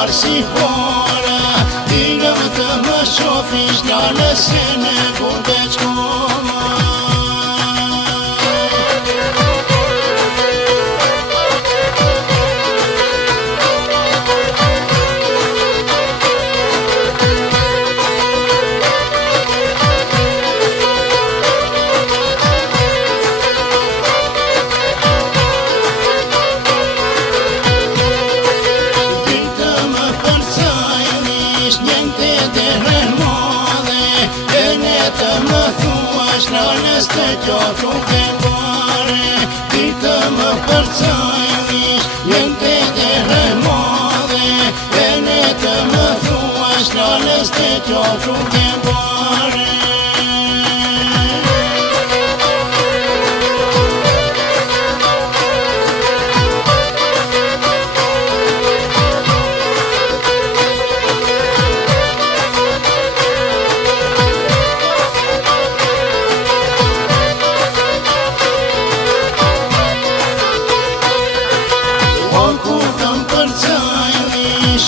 parë si pora, digëm të më shofish dale se ne kur veç koma. Të më thuash nalës të gjotu të mbare, ti të më përcajnish njën të dhe modhe, e ne të më thuash nalës të gjotu të mbare.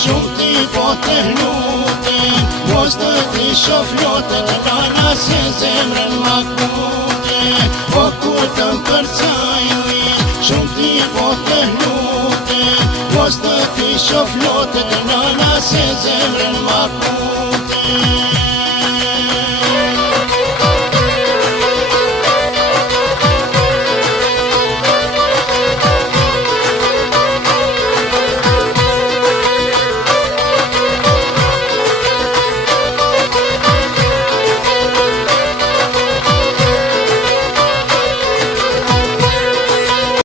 Shumë ti po të lutem, mos të ti shof lotët, nana se zemrën ma kute. Po kur të më përcajni, shumë ti po të lutem, mos të ti shof lotët, nana se zemrën ma kute.